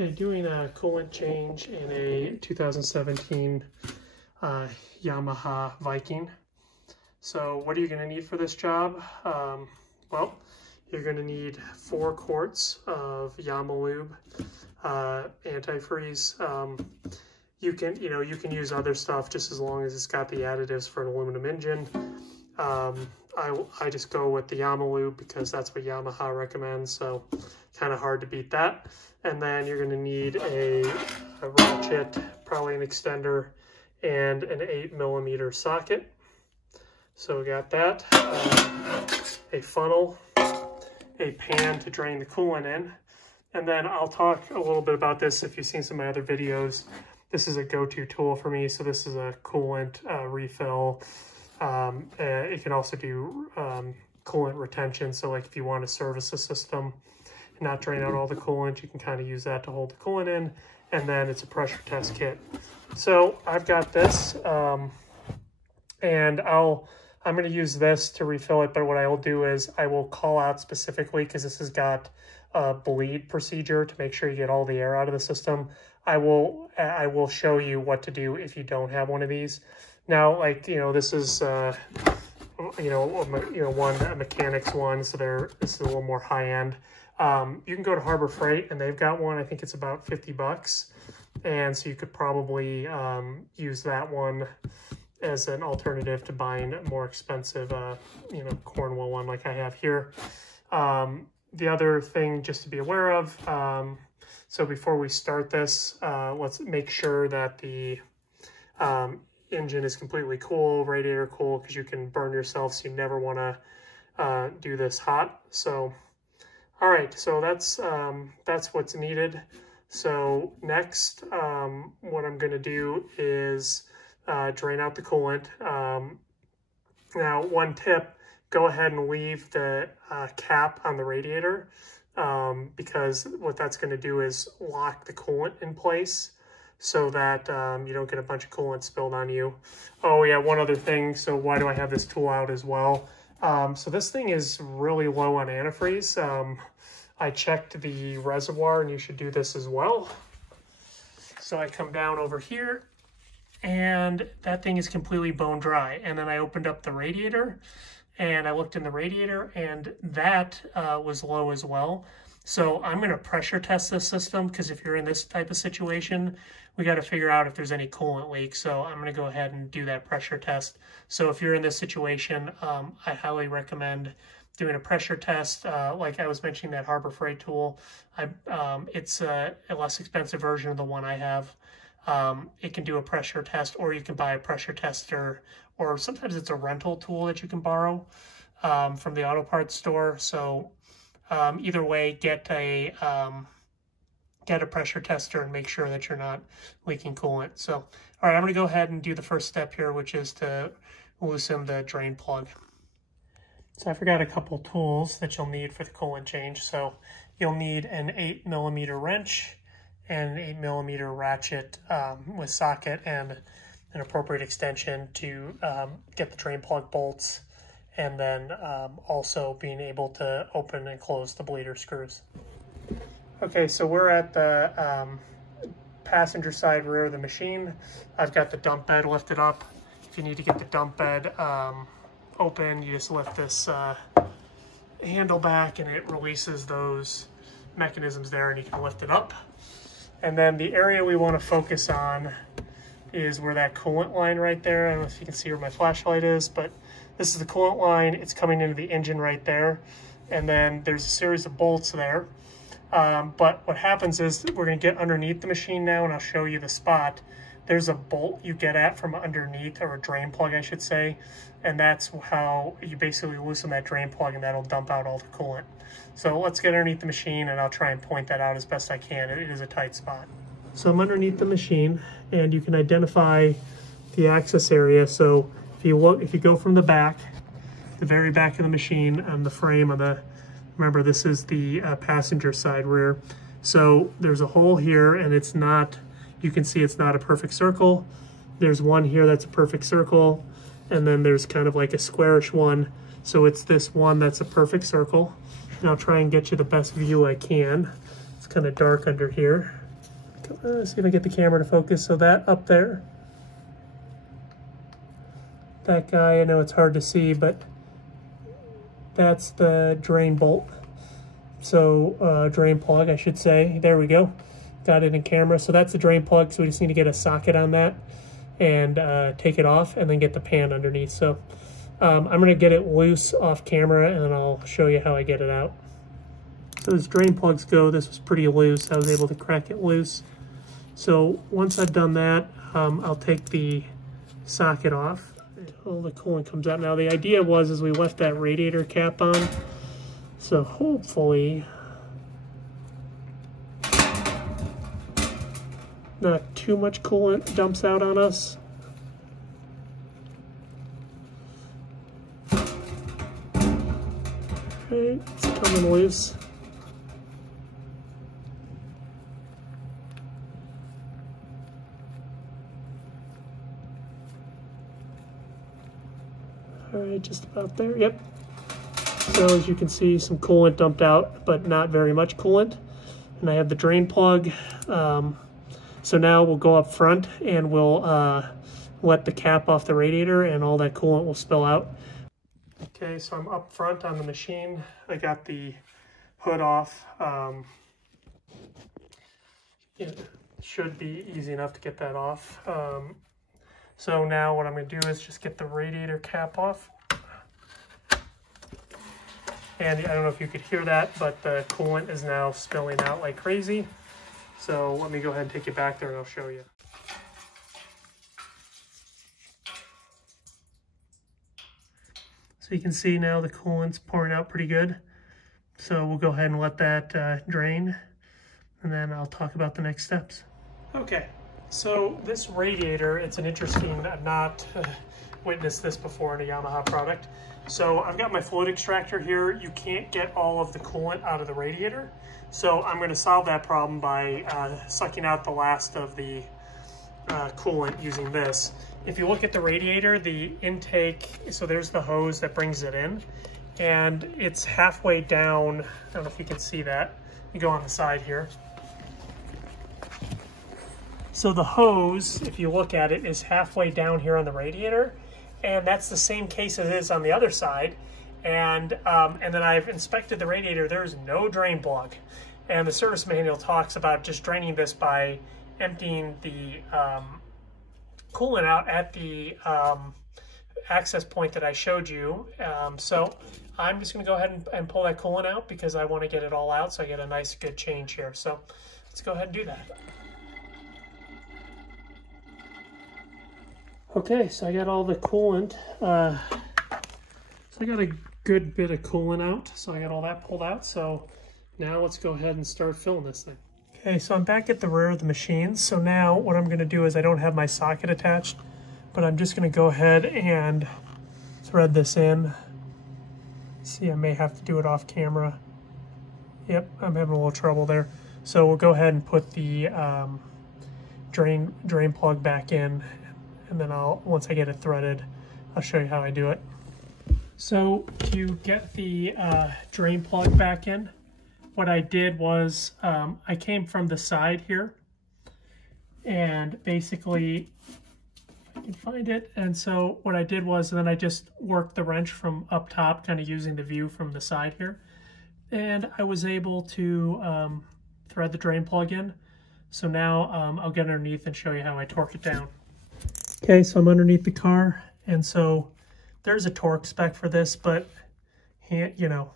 Okay, doing a coolant change in a 2017 Yamaha Viking. So what are you going to need for this job? Well, you're going to need 4 quarts of Yamalube antifreeze. You can use other stuff just as long as it's got the additives for an aluminum engine. I just go with the Yamalube because that's what Yamaha recommends, so kind of hard to beat that. And then you're going to need a ratchet, probably an extender, and an 8mm socket. So we got that, a funnel, a pan to drain the coolant in, and then I'll talk a little bit about this if you've seen some of my other videos. This is a go-to tool for me, so this is a coolant refill. It can also do coolant retention, so like if you want to service a system and not drain out all the coolant, you can kind of use that to hold the coolant in. And then it's a pressure test kit. So I've got this, and I'm going to use this to refill it, but what I will do is I will call out specifically, because this has got a bleed procedure to make sure you get all the air out of the system. I will show you what to do if you don't have one of these. Now, like, this is, a mechanic's one, so this is a little more high end. You can go to Harbor Freight and they've got one. I think it's about 50 bucks. And so you could probably use that one as an alternative to buying a more expensive, Cornwall one like I have here. The other thing just to be aware of, so before we start this, let's make sure that the engine is completely cool, radiator cool, because you can burn yourself, so you never want to do this hot. So, all right, so that's what's needed. So next, what I'm going to do is drain out the coolant. Now, one tip, go ahead and leave the cap on the radiator, because what that's going to do is lock the coolant in place so that you don't get a bunch of coolant spilled on you. Oh yeah, one other thing. So why do I have this tool out as well? So this thing is really low on antifreeze. I checked the reservoir, and you should do this as well. So I come down over here, and that thing is completely bone dry. And then I opened up the radiator, and I looked in the radiator, and that was low as well. So I'm going to pressure test this system, because if you're in this type of situation, we got to figure out if there's any coolant leak. So I'm going to go ahead and do that pressure test. So if you're in this situation, I highly recommend doing a pressure test. Like I was mentioning, that Harbor Freight tool, it's a less expensive version of the one I have. It can do a pressure test, or you can buy a pressure tester, or sometimes it's a rental tool that you can borrow from the auto parts store. So either way, get a pressure tester and make sure that you're not leaking coolant. So, all right, I'm going to go ahead and do the first step here, which is to loosen the drain plug. So I forgot a couple tools that you'll need for the coolant change. So you'll need an 8mm wrench and an 8mm ratchet with socket and an appropriate extension to get the drain plug bolts, and then also being able to open and close the bleeder screws. Okay, so we're at the passenger side rear of the machine. I've got the dump bed lifted up. If you need to get the dump bed open, you just lift this handle back, and it releases those mechanisms there, and you can lift it up. And then the area we want to focus on is where that coolant line right there. I don't know if you can see where my flashlight is, but this is the coolant line. It's coming into the engine right there. And then there's a series of bolts there. But what happens is we're going to get underneath the machine now, and I'll show you the spot. There's a bolt you get at from underneath, or a drain plug, I should say. And that's how you basically loosen that drain plug, and that'll dump out all the coolant. So let's get underneath the machine, and I'll try and point that out as best I can. It is a tight spot. So I'm underneath the machine, and you can identify the access area. So if you go from the back, the very back of the machine, on the frame of the, remember this is the passenger side rear. So there's a hole here, and it's not, you can see it's not a perfect circle. There's one here that's a perfect circle, and then there's kind of like a squarish one. So it's this one that's a perfect circle. And I'll try and get you the best view I can. It's kind of dark under here. see if I get the camera to focus. So that up there, that guy, I know it's hard to see, but that's the drain bolt. So drain plug, I should say. There we go. Got it in camera. So that's the drain plug. So we just need to get a socket on that and take it off and then get the pan underneath. So I'm going to get it loose off camera and then I'll show you how I get it out. So as drain plugs go, this was pretty loose. I was able to crack it loose. So once I've done that, I'll take the socket off. All the coolant comes out. Now the idea was is we left that radiator cap on. So hopefully not too much coolant dumps out on us. Okay, it's coming loose. All right, just about there, yep. So as you can see, some coolant dumped out, but not very much coolant. And I have the drain plug. So now we'll go up front and we'll let the cap off the radiator and all that coolant will spill out. Okay, so I'm up front on the machine. I got the hood off. It should be easy enough to get that off. So now what I'm going to do is just get the radiator cap off. And I don't know if you could hear that, but the coolant is now spilling out like crazy. So let me go ahead and take it back there and I'll show you. So you can see now the coolant's pouring out pretty good. So we'll go ahead and let that drain, and then I'll talk about the next steps. Okay, so this radiator, it's an interesting, I've not witnessed this before in a Yamaha product. So I've got my fluid extractor here. You can't get all of the coolant out of the radiator. So I'm going to solve that problem by sucking out the last of the coolant using this. If you look at the radiator, the intake, so there's the hose that brings it in, and it's halfway down. I don't know if you can see that. You go on the side here. So the hose, if you look at it, is halfway down here on the radiator, and that's the same case as it is on the other side. And then I've inspected the radiator. There's no drain plug, and the service manual talks about just draining this by emptying the coolant out at the access point that I showed you. So I'm just going to go ahead and pull that coolant out because I want to get it all out so I get a nice good change here. So let's go ahead and do that. Okay, so I got all the coolant. So I got a good bit of coolant out. So I got all that pulled out. So now let's go ahead and start filling this thing. Okay, so I'm back at the rear of the machine. So now what I'm going to do is I don't have my socket attached, but I'm just going to go ahead and thread this in. See, I may have to do it off camera. Yep, I'm having a little trouble there. So we'll go ahead and put the drain plug back in, and then once I get it threaded, I'll show you how I do it. So to get the drain plug back in, what I did was I came from the side here, and basically, if I can find it, and so what I did was then I just worked the wrench from up top, kind of using the view from the side here, and I was able to thread the drain plug in. So now I'll get underneath and show you how I torque it down. Okay, so I'm underneath the car, and so there's a torque spec for this, but you know,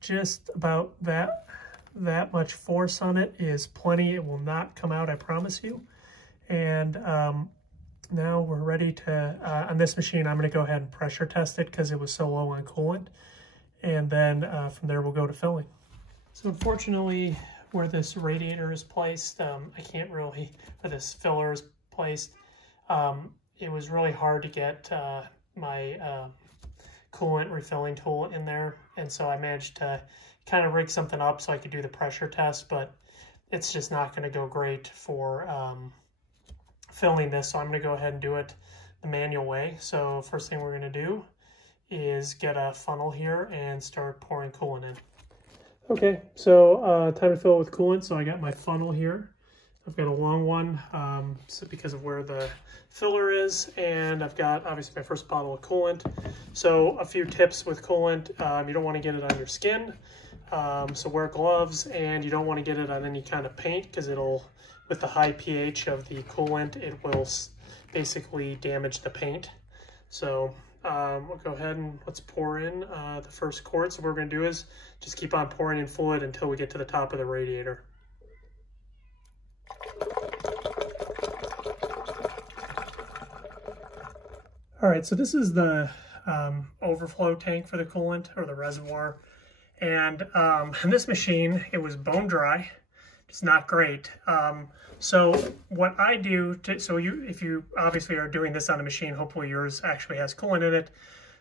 just about that much force on it is plenty. It will not come out, I promise you. And now we're ready to, on this machine, I'm going to go ahead and pressure test it because it was so low on coolant. And then from there, we'll go to filling. So unfortunately, where this radiator is placed, I can't really, where this filler is placed, it was really hard to get my coolant refilling tool in there, and so I managed to kind of rig something up so I could do the pressure test, but it's just not going to go great for filling this, so I'm going to go ahead and do it the manual way. So first thing we're going to do is get a funnel here and start pouring coolant in. Okay, so time to fill it with coolant. So I got my funnel here, I've got a long one so because of where the filler is, and I've got obviously my first bottle of coolant. So a few tips with coolant: you don't want to get it on your skin, so wear gloves, and you don't want to get it on any kind of paint because it'll, with the high pH of the coolant, it will basically damage the paint. So we'll go ahead and let's pour in the first quart. So what we're going to do is just keep on pouring in fluid until we get to the top of the radiator. All right, so this is the overflow tank for the coolant, or the reservoir. And in this machine, it was bone dry. It's not great. So what I do, if you obviously are doing this on a machine, hopefully yours actually has coolant in it.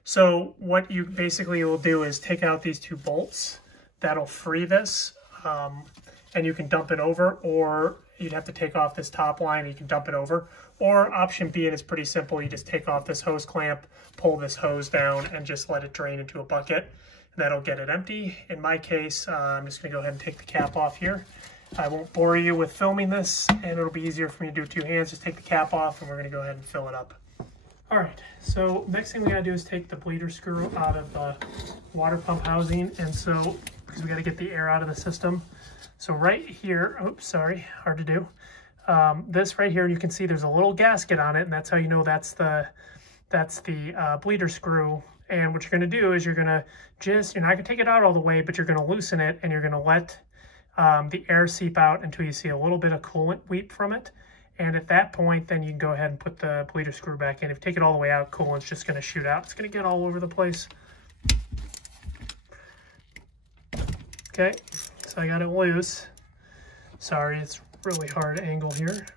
So what you basically will do is take out these two bolts. That'll free this, and you can dump it over, or you'd have to take off this top line and you can dump it over. Or option B, and it's pretty simple, you just take off this hose clamp, pull this hose down, and just let it drain into a bucket. And that'll get it empty. In my case, I'm just gonna go ahead and take the cap off here. I won't bore you with filming this, and it'll be easier for me to do with two hands. Just take the cap off, and we're gonna go ahead and fill it up. All right, so next thing we gotta do is take the bleeder screw out of the water pump housing, and so, because we gotta get the air out of the system. So right here, oops, sorry, hard to do. This right here, you can see there's a little gasket on it, and that's how you know that's the bleeder screw. And what you're gonna do is you're not gonna take it out all the way, but you're gonna loosen it, and you're gonna let the air seep out until you see a little bit of coolant weep from it. And at that point, then you can go ahead and put the bleeder screw back in. If you take it all the way out, coolant's just gonna shoot out. It's gonna get all over the place. Okay, so I got it loose. Sorry, it's really hard angle here.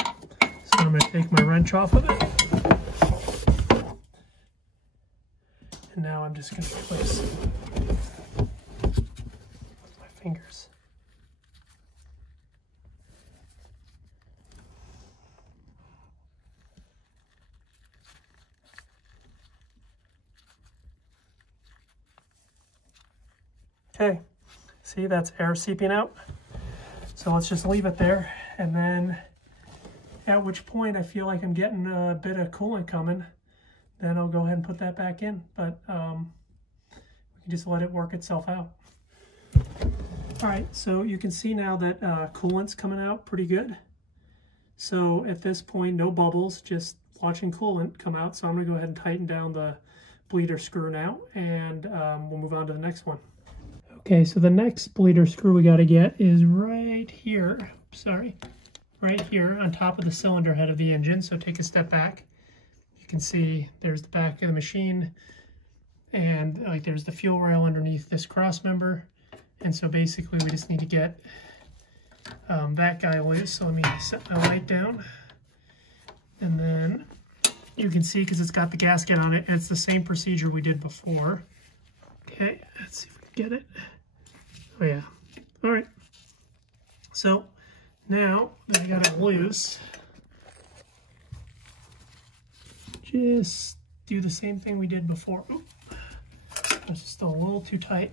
So I'm gonna take my wrench off of it. And now I'm just gonna place my fingers. Okay, see, that's air seeping out. So let's just leave it there, and then at which point I feel like I'm getting a bit of coolant coming, then I'll go ahead and put that back in. But we can just let it work itself out. All right, so you can see now that coolant's coming out pretty good. So at this point, no bubbles, just watching coolant come out. So I'm gonna go ahead and tighten down the bleeder screw now, and we'll move on to the next one. Okay, so the next bleeder screw we got to get is right here. Sorry, right here on top of the cylinder head of the engine. So take a step back. You can see there's the back of the machine, and like there's the fuel rail underneath this cross member. And so basically we just need to get that guy loose. So let me set my light down, and then you can see, because it's got the gasket on it, it's the same procedure we did before. Okay, let's see if we can get it. Oh yeah, all right. So now that I got it loose, just do the same thing we did before. Oop, that's still a little too tight.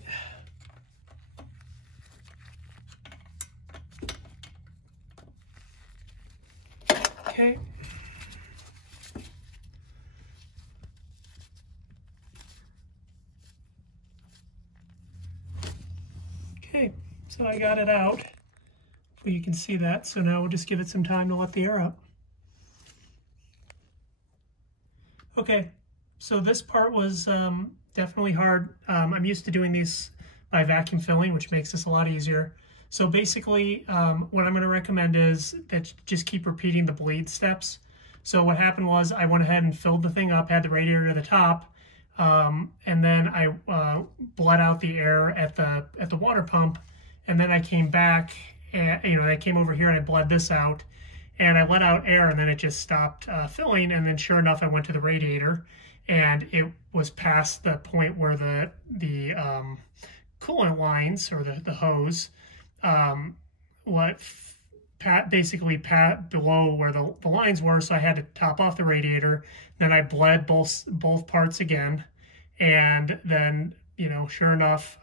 Okay. Okay, so I got it out. Hopefully you can see that. So now we'll just give it some time to let the air out. Okay, so this part was definitely hard. I'm used to doing these by vacuum filling, which makes this a lot easier. So basically, what I'm going to recommend is that just keep repeating the bleed steps. So what happened was I went ahead and filled the thing up, had the radiator to the top, and then I bled out the air at the water pump, and then I came back, and I came over here and I bled this out, and I let out air, and then it just stopped filling, and then sure enough I went to the radiator, and it was past the point where the coolant lines, or the hose, basically below where the lines were, so I had to top off the radiator. Then I bled both parts again, and then sure enough,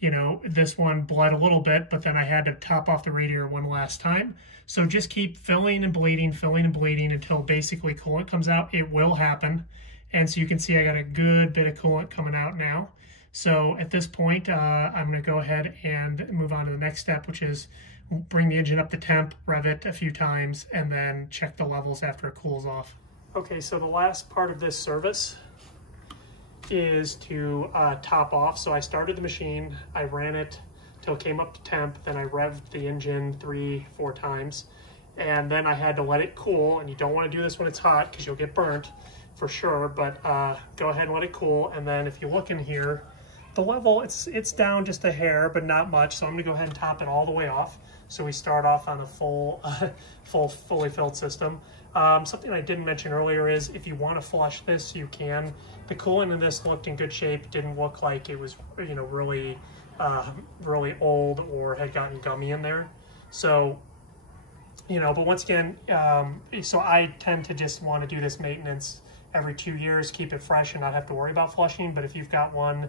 you know, this one bled a little bit, but then I had to top off the radiator one last time. So just keep filling and bleeding until basically coolant comes out. It will happen. And so you can see I got a good bit of coolant coming out now. So at this point, I'm going to go ahead and move on to the next step, which is bring the engine up to temp, rev it a few times, and then check the levels after it cools off. Okay, so the last part of this service is to top off. So I started the machine, I ran it till it came up to temp, then I revved the engine 3-4 times, and then I had to let it cool. And you don't want to do this when it's hot because you'll get burnt for sure, but go ahead and let it cool. And then if you look in here, the level, it's down just a hair, but not much. So I'm gonna go ahead and top it all the way off. So we start off on a fully filled system. Something I didn't mention earlier is if you want to flush this, you can. The coolant in this looked in good shape. Didn't look like it was, you know, really old or had gotten gummy in there. So, you know, but once again, so I tend to just want to do this maintenance every 2 years, keep it fresh and not have to worry about flushing. But if you've got one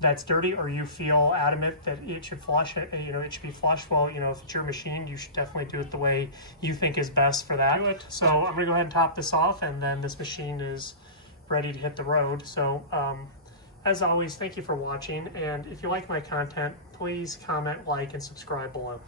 that's dirty or you feel adamant that it should flush, you know, it should be flushed, well, you know, if it's your machine, you should definitely do it the way you think is best for that. So I'm gonna go ahead and top this off, and then this machine is ready to hit the road. So as always, thank you for watching, and if you like my content, please comment, like, and subscribe below.